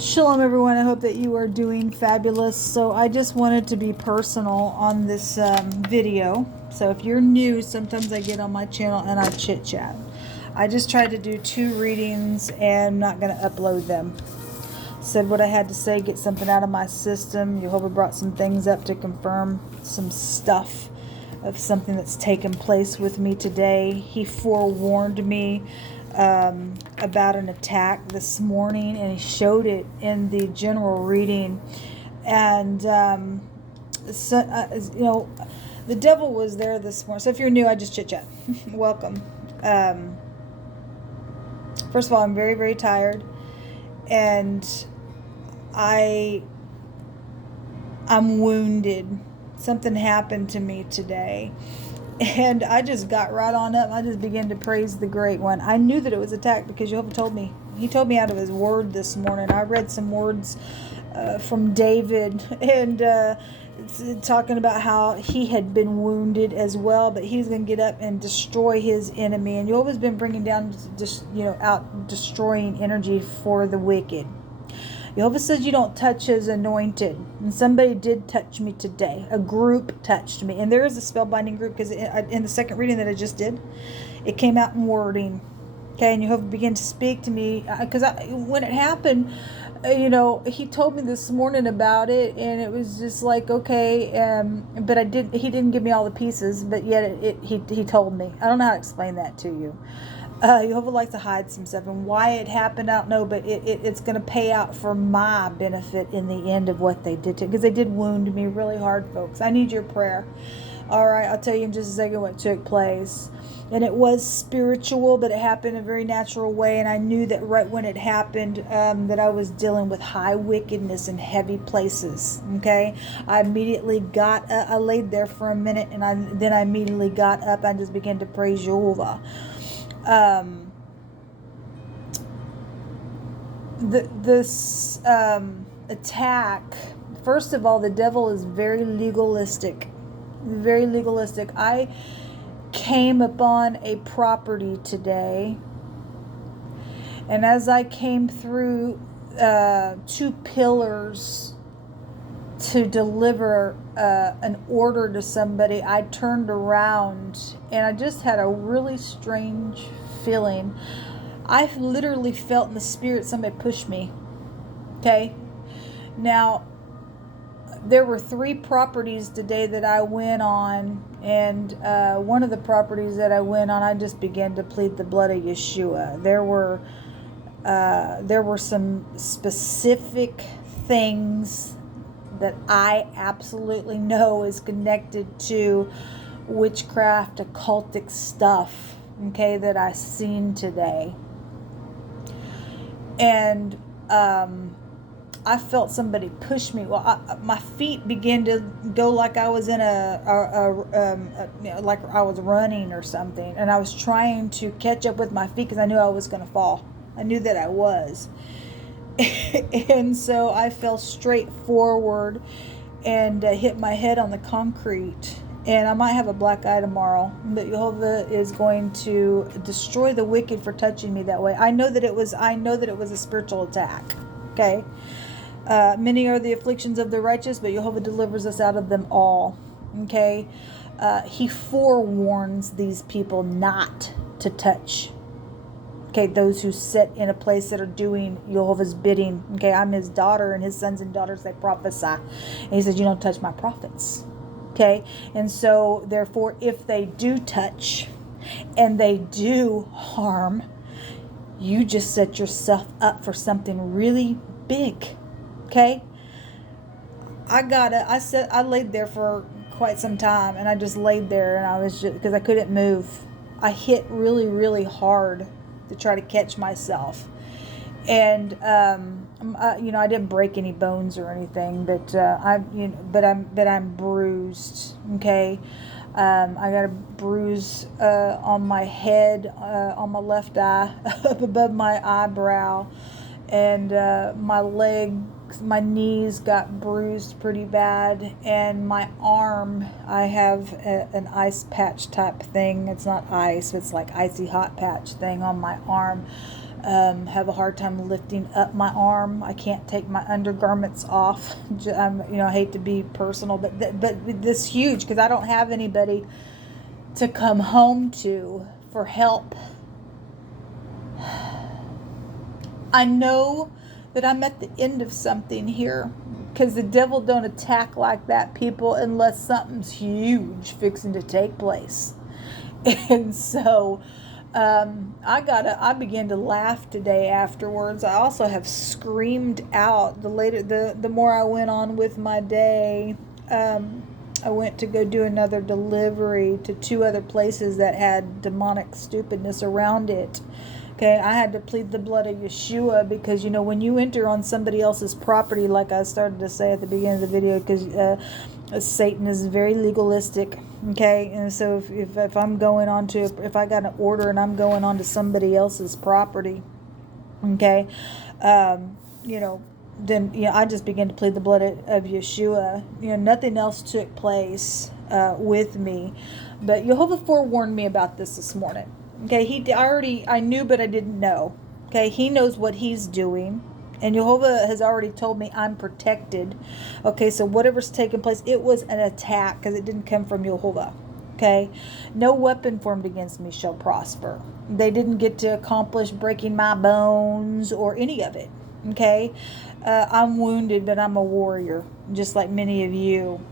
Shalom, everyone. I hope that you are doing fabulous. So I just wanted to be personal on this video. So if you're new, sometimes I get on my channel and I chit-chat. I just tried to do 2 readings and I'm not going to upload them. Said what I had to say, get something out of my system. Jehovah brought some things up to confirm some stuff of something that's taken place with me today. He forewarned me about an attack this morning, and he showed it in the general reading. And the devil was there this morning. So if you're new, I just chit chat. Welcome. First of all, I'm very, very tired, and I'm wounded. Something happened to me today. And I just got right on up. I just began to praise the Great One. I knew that it was attacked because Jehovah told me. He told me out of his word this morning. I read some words from David, and talking about how he had been wounded as well, but he's going to get up and destroy his enemy. And Jehovah's been bringing down, out destroying energy for the wicked. Jehovah says you don't touch his anointed. And somebody did touch me today. A group touched me. And there is a spellbinding group, because in the second reading that I just did, it came out in wording. Okay, and Jehovah began to speak to me. Because when it happened, he told me this morning about it. And it was just like, okay. But he didn't give me all the pieces. But yet he told me. I don't know how to explain that to you. Jehovah likes to hide some stuff, and why it happened, I don't know, but it's going to pay out for my benefit in the end of what they did to, because they did wound me really hard, folks. I need your prayer. All right, I'll tell you in just a second what took place. And it was spiritual, but it happened in a very natural way, and I knew that right when it happened, that I was dealing with high wickedness in heavy places. Okay, I immediately got up. I laid there for a minute, and then I immediately got up and just began to praise Jehovah. This attack, first of all, the devil is very legalistic. Very legalistic. I came upon a property today, and as I came through 2 pillars to deliver an order to somebody, I turned around and I just had a really strange feeling. I literally felt in the spirit somebody pushed me. Okay? Now, there were 3 properties today that I went on, and one of the properties that I went on, I just began to plead the blood of Yeshua. There were some specific things that I absolutely know is connected to witchcraft, occultic stuff, okay, that I seen today. And I felt somebody push me. Well, my feet began to go like I was in like I was running or something, and I was trying to catch up with my feet because I knew I was going to fall. I knew that I was. And so I fell straight forward and hit my head on the concrete. And I might have a black eye tomorrow, but Jehovah is going to destroy the wicked for touching me that way. I know that it was a spiritual attack. Okay, many are the afflictions of the righteous, but Jehovah delivers us out of them all. Okay, he forewarns these people not to touch. Okay, those who sit in a place that are doing Jehovah's bidding. Okay, I'm his daughter, and his sons and daughters, they prophesy. And he says, you don't touch my prophets. Okay, and so, therefore, if they do touch and they do harm, you just set yourself up for something really big. Okay, I laid there for quite some time, and I just laid there, and I was just, because I couldn't move. I hit really, really hard to try to catch myself, and I didn't break any bones or anything, but I'm bruised. Okay, I got a bruise on my head, on my left eye, up above my eyebrow, and my leg my knees got bruised pretty bad, and my arm, I have an ice patch type thing. It's not ice, it's like icy hot patch thing on my arm. Have a hard time lifting up my arm. I can't take my undergarments off. I hate to be personal, but this huge, because I don't have anybody to come home to for help. I know that I'm at the end of something here, because the devil don't attack like that, people, unless something's huge fixing to take place. And so I began to laugh today afterwards. I also have screamed out the more I went on with my day. I went to go do another delivery to 2 other places that had demonic stupidness around it. Okay, I had to plead the blood of Yeshua, because, when you enter on somebody else's property, like I started to say at the beginning of the video, because Satan is very legalistic. Okay, and so if I'm going on to, if I got an order and I'm going on to somebody else's property, okay, then I just began to plead the blood of Yeshua. Nothing else took place with me, but Jehovah forewarned me about this morning. Okay, I knew, but I didn't know. Okay, he knows what he's doing, and Jehovah has already told me I'm protected. Okay, so whatever's taking place, it was an attack, because it didn't come from Jehovah. Okay, no weapon formed against me shall prosper. They didn't get to accomplish breaking my bones or any of it. Okay, I'm wounded, but I'm a warrior, just like many of you.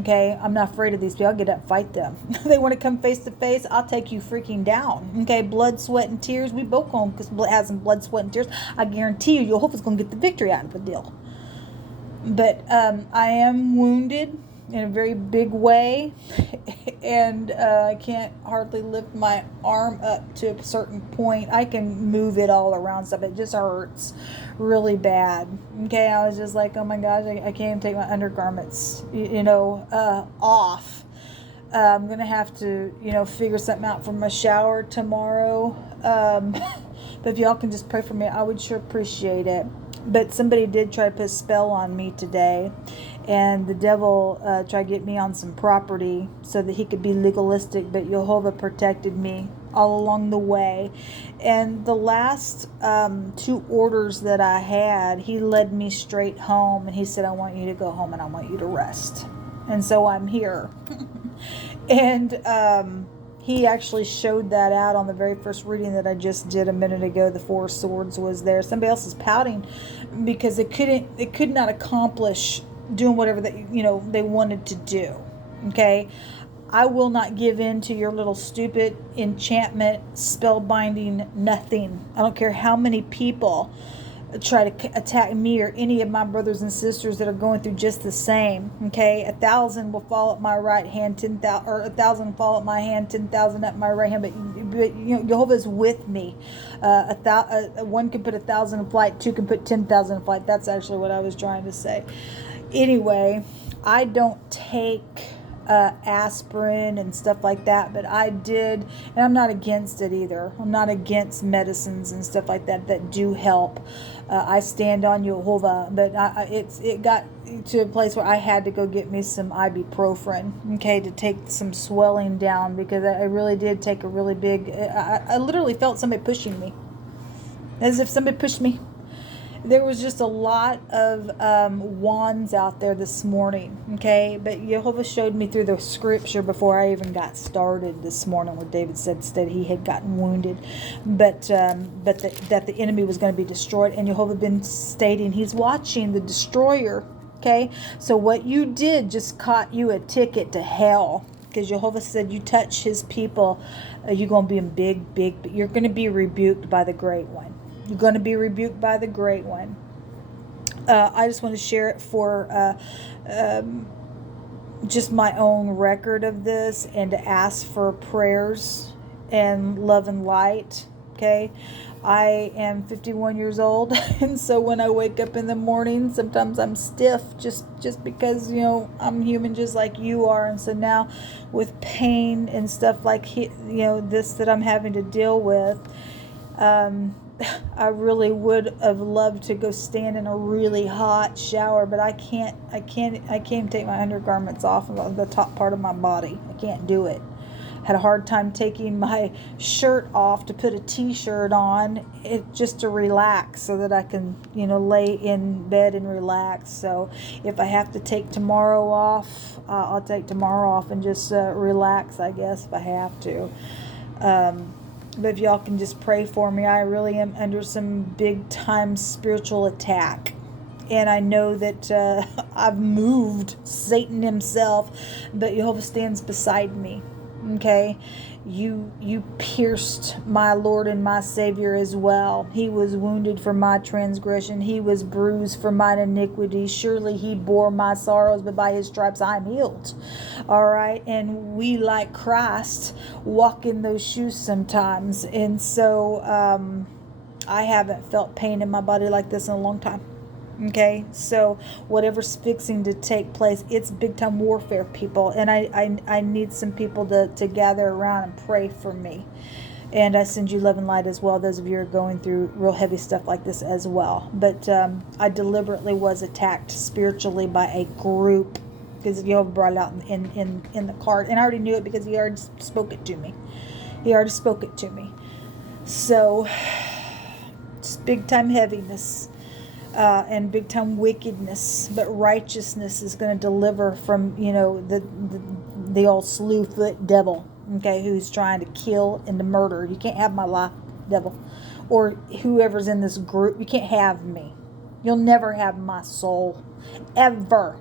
Okay, I'm not afraid of these people. I'll get up and fight them. They want to come face to face, I'll take you freaking down. Okay, blood, sweat, and tears. We both going to have some blood, sweat, and tears. I guarantee you, Jehovah's going to get the victory out of the deal. But I am wounded in a very big way, and I can't hardly lift my arm up to a certain point. I can move it all around stuff. It just hurts really bad. Okay, I was just like, oh my gosh, I can't even take my undergarments, off. I'm gonna have to, figure something out for my shower tomorrow. But if y'all can just pray for me, I would sure appreciate it. But somebody did try to put a spell on me today, and the devil tried to get me on some property so that he could be legalistic, but Jehovah protected me all along the way. And the last 2 orders that I had, he led me straight home, and he said, I want you to go home and I want you to rest. And so I'm here. And he actually showed that out on the very first reading that I just did a minute ago. The 4 swords was there. Somebody else is pouting because it could not accomplish doing whatever they wanted to do. Okay, I will not give in to your little stupid enchantment, spell binding, nothing. I don't care how many people try to attack me or any of my brothers and sisters that are going through just the same. Okay, 1,000 will fall at my right hand, 10,000, or 1,000 fall at my hand, 10,000 at my right hand. But Jehovah's with me. 1 can put 1,000 in flight, 2 can put 10,000 in flight. That's actually what I was trying to say. Anyway, I don't take aspirin and stuff like that, but I did, and I'm not against it either. I'm not against medicines and stuff like that do help. I stand on Jehovah, but it got to a place where I had to go get me some ibuprofen, okay, to take some swelling down, because I really did take a really big, I literally felt somebody pushing me, as if somebody pushed me. There was just a lot of wands out there this morning, okay? But Jehovah showed me through the scripture before I even got started this morning, where David said he had gotten wounded, but that the enemy was going to be destroyed. And Jehovah had been stating he's watching the destroyer, okay? So what you did just caught you a ticket to hell, because Jehovah said you touch his people, you're going to be in big, you're going to be rebuked by the great one. You're going to be rebuked by the great one. I just want to share it for just my own record of this, and to ask for prayers and love and light. Okay, I am 51 years old, and so when I wake up in the morning, sometimes I'm stiff just because I'm human just like you are. And so now with pain and stuff like this that I'm having to deal with, I really would have loved to go stand in a really hot shower, but I can't take my undergarments off of the top part of my body. I can't do it. Had a hard time taking my shirt off to put a t-shirt on, just to relax, so that I can, lay in bed and relax. So if I have to take tomorrow off, I'll take tomorrow off and just relax, I guess, if I have to. But if y'all can just pray for me, I really am under some big time spiritual attack. And I know that I've moved Satan himself, but Jehovah stands beside me. Okay? You pierced my Lord and my Savior as well. He was wounded for my transgression. He was bruised for mine iniquity. Surely he bore my sorrows, but by his stripes I am healed. All right? And we, like Christ, walk in those shoes sometimes. And so I haven't felt pain in my body like this in a long time. Okay, so whatever's fixing to take place, it's big time warfare, people, and I need some people to gather around and pray for me. And I send you love and light as well, those of you who are going through real heavy stuff like this as well. But I deliberately was attacked spiritually by a group, because Jehovah brought it out in the card, and I already knew it because he already spoke it to me. So it's big time heaviness. And big time wickedness, but righteousness is going to deliver from the old slewfoot devil, okay, who's trying to kill and to murder. You can't have my life, devil, or whoever's in this group. You can't have me. You'll never have my soul, ever.